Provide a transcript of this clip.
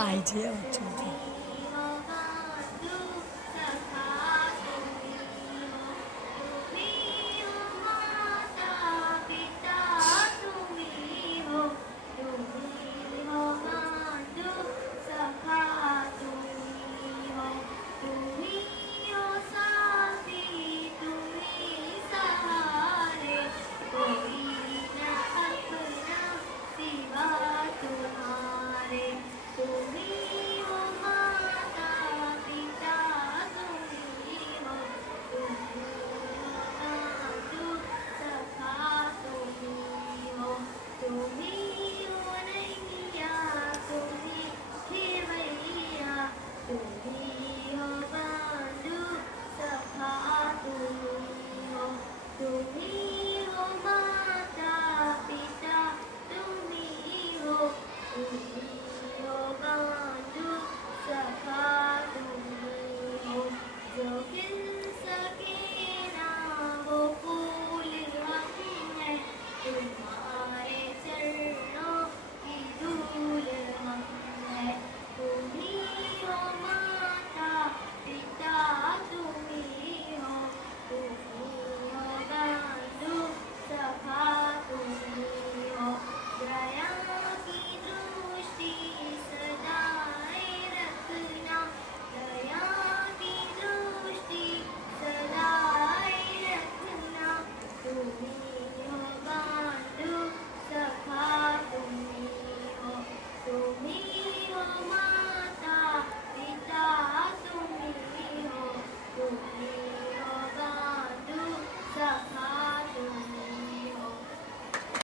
आईचे अच्छा अच्छा तुम्ही हो बंधू सखा तुम्ही हो तुम्ही हो माता पिता तुम्ही हो तुम्ही हो बंधू सखा तुम्ही हो तुम्ही हो साथी तुम्ही सहारे कोई न अपना सिवा तुम्हारे तुम्ही हो माता पिता तुम्ही हो तुम्ही हो बंधू सखा तुम्ही हो तुम्ही हो नैया तुम्ही खेवैया तुम्ही हो बंधू सखा तुम्ही हो तुम्ही हो माता पिता तुम्ही हो